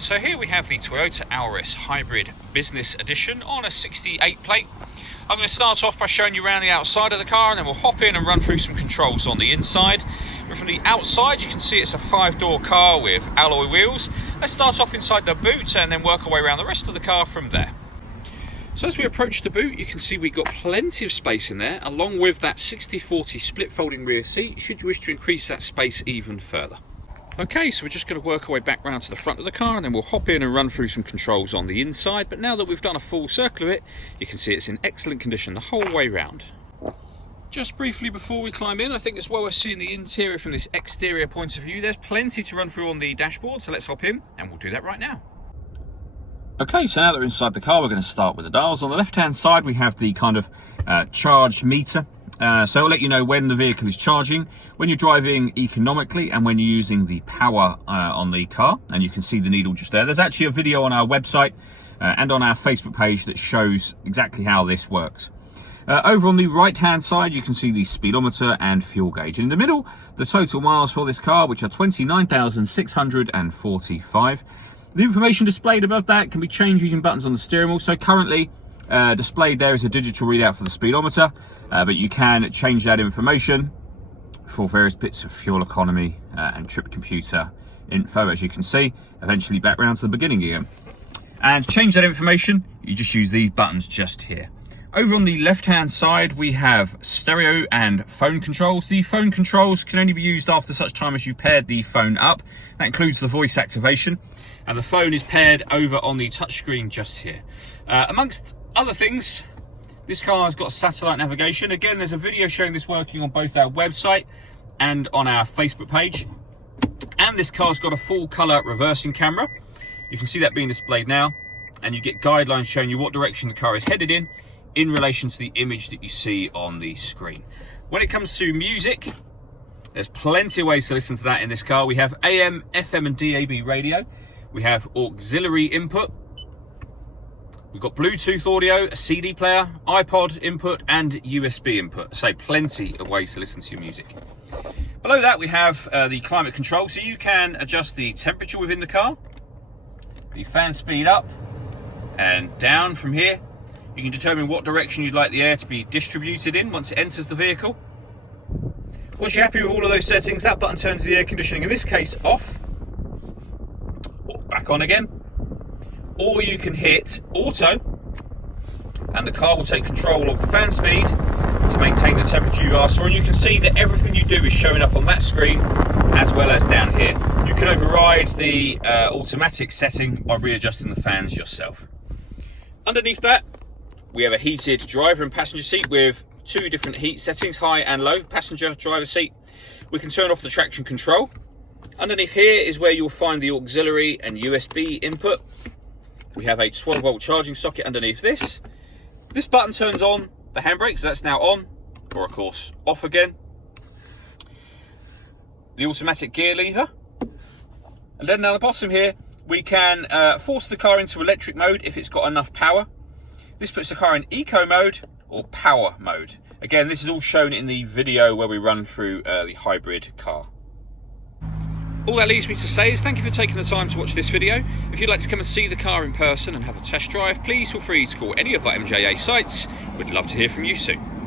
So here we have the Toyota Auris Hybrid Business Edition on a 68 plate. I'm going to start off by showing you around the outside of the car, and then we'll hop in and run through some controls on the inside. But from the outside you can see it's a 5-door car with alloy wheels. Let's start off inside the boot and then work our way around the rest of the car from there. So as we approach the boot, you can see we've got plenty of space in there, along with that 60/40 split folding rear seat, should you wish to increase that space even further. Okay, so we're just going to work our way back round to the front of the car, and then we'll hop in and run through some controls on the inside. But now that we've done a full circle of it, you can see it's in excellent condition the whole way round. Just briefly before we climb in, I think it's well worth seeing the interior from this exterior point of view. There's plenty to run through on the dashboard, so let's hop in and we'll do that right now. Okay, so now that we're inside the car, we're going to start with the dials. On the left-hand side, we have the kind of charge meter. So it'll let you know when the vehicle is charging, when you're driving economically, and when you're using the power on the car. And you can see the needle just there. There's actually a video on our website and on our Facebook page that shows exactly how this works. Over on the right-hand side, you can see the speedometer and fuel gauge. And in the middle, the total miles for this car, which are 29,645. The information displayed above that can be changed using buttons on the steering wheel. So currently displayed there is a digital readout for the speedometer, but you can change that information for various bits of fuel economy and trip computer info, as you can see. Eventually back round to the beginning again. And to change that information, you just use these buttons just here. Over on the left-hand side, we have stereo and phone controls. The phone controls can only be used after such time as you paired the phone up. That includes the voice activation. And the phone is paired over on the touchscreen just here. Amongst other things, this car has got satellite navigation. Again, there's a video showing this working on both our website and on our Facebook page. And this car's got a full colour reversing camera. You can see that being displayed now. And you get guidelines showing you what direction the car is headed in relation to the image that you see on the screen. When it comes to music, there's plenty of ways to listen to that in this car. We have AM, FM and DAB radio. We have auxiliary input. We've got Bluetooth audio, a CD player, iPod input and USB input. So plenty of ways to listen to your music. Below that we have the climate control. So you can adjust the temperature within the car, the fan speed up and down from here. You can determine what direction you'd like the air to be distributed in once it enters the vehicle. Once you're happy with all of those settings, that button turns the air conditioning, in this case, off. Or back on again. Or you can hit auto, and the car will take control of the fan speed to maintain the temperature you asked for. And you can see that everything you do is showing up on that screen as well as down here. You can override the automatic setting by readjusting the fans yourself. Underneath that, we have a heated driver and passenger seat with two different heat settings, high and low. Passenger, driver seat. We can turn off the traction control. Underneath here is where you'll find the auxiliary and USB input. We have a 12-volt charging socket underneath this. This button turns on the handbrake, so that's now on, or of course off again. The automatic gear lever. And then down the bottom here, we can force the car into electric mode if it's got enough power. This puts the car in eco mode or power mode. Again, this is all shown in the video where we run through the hybrid car. All that leaves me to say is thank you for taking the time to watch this video. If you'd like to come and see the car in person and have a test drive, please feel free to call any of our MJA sites. We'd love to hear from you soon.